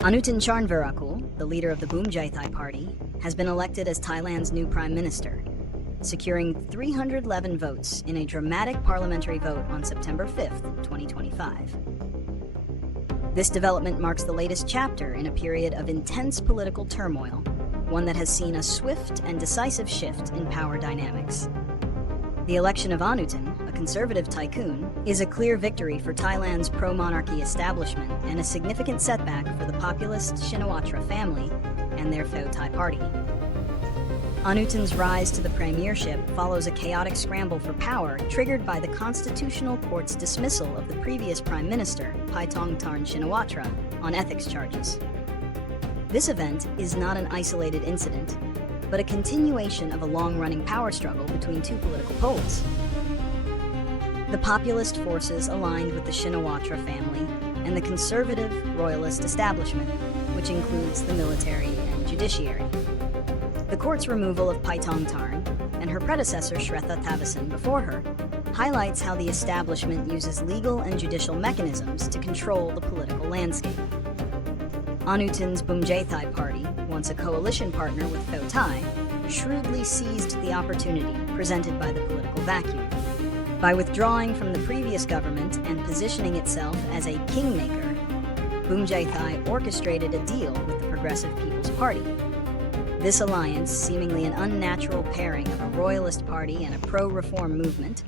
Anutin Charnvirakul, the leader of the Bhumjaithai Party, has been elected as Thailand's new prime minister, securing 311 votes in a dramatic parliamentary vote on September 5, 2025. This development marks the latest chapter in a period of intense political turmoil, one that has seen a swift and decisive shift in power dynamics. The election of Anutin, a conservative tycoon, is a clear victory for Thailand's pro-monarchy establishment and a significant setback for the populist Shinawatra family and their Paetongtarn Party. Anutin's rise to the premiership follows a chaotic scramble for power triggered by the Constitutional Court's dismissal of the previous Prime Minister, Paetongtarn Shinawatra, on ethics charges. This event is not an isolated incident, but a continuation of a long-running power struggle between two political poles. The populist forces aligned with the Shinawatra family and the conservative royalist establishment, which includes the military and judiciary. The court's removal of Paetongtarn and her predecessor Shretha Thavisin before her highlights how the establishment uses legal and judicial mechanisms to control the political landscape. Anutin's Bhumjaithai Party, once a coalition partner with Paetongtarn, shrewdly seized the opportunity presented by the political vacuum. By withdrawing from the previous government and positioning itself as a kingmaker, Bhumjaithai orchestrated a deal with the Progressive People's Party. This alliance, seemingly an unnatural pairing of a royalist party and a pro-reform movement,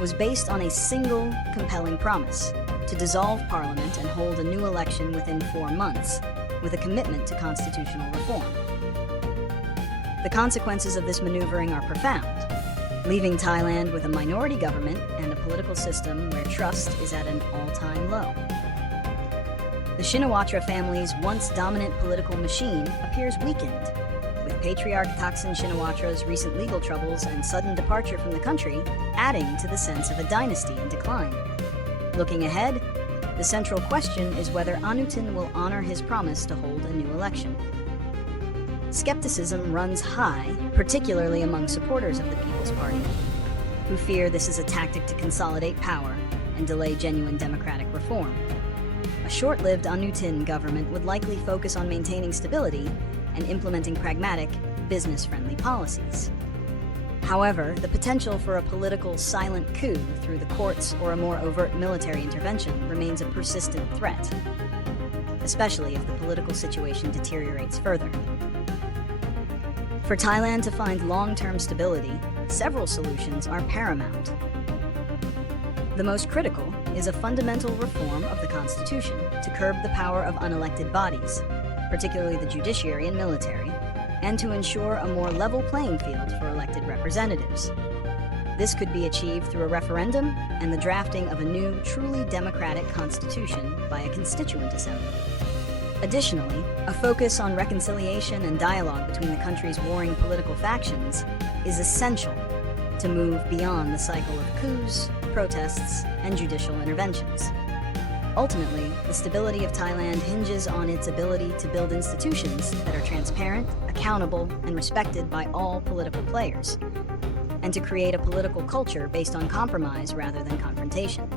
was based on a single compelling promise: to dissolve parliament and hold a new election within 4 months, with a commitment to constitutional reform. The consequences of this maneuvering are profound, leaving Thailand with a minority government and a political system where trust is at an all-time low. The Shinawatra family's once dominant political machine appears weakened, with Patriarch Thaksin Shinawatra's recent legal troubles and sudden departure from the country adding to the sense of a dynasty in decline. Looking ahead, the central question is whether Anutin will honor his promise to hold a new election. Skepticism runs high, particularly among supporters of the People's Party, who fear this is a tactic to consolidate power and delay genuine democratic reform. A short-lived Anutin government would likely focus on maintaining stability and implementing pragmatic, business-friendly policies. However, the potential for a political silent coup through the courts or a more overt military intervention remains a persistent threat, especially if the political situation deteriorates further. For Thailand to find long-term stability, several solutions are paramount. The most critical is a fundamental reform of the constitution to curb the power of unelected bodies, particularly the judiciary and military, and to ensure a more level playing field for elected representatives. This could be achieved through a referendum and the drafting of a new, truly democratic constitution by a constituent assembly. Additionally, a focus on reconciliation and dialogue between the country's warring political factions is essential to move beyond the cycle of coups, protests, and judicial interventions. Ultimately, the stability of Thailand hinges on its ability to build institutions that are transparent, accountable, and respected by all political players, and to create a political culture based on compromise rather than confrontation.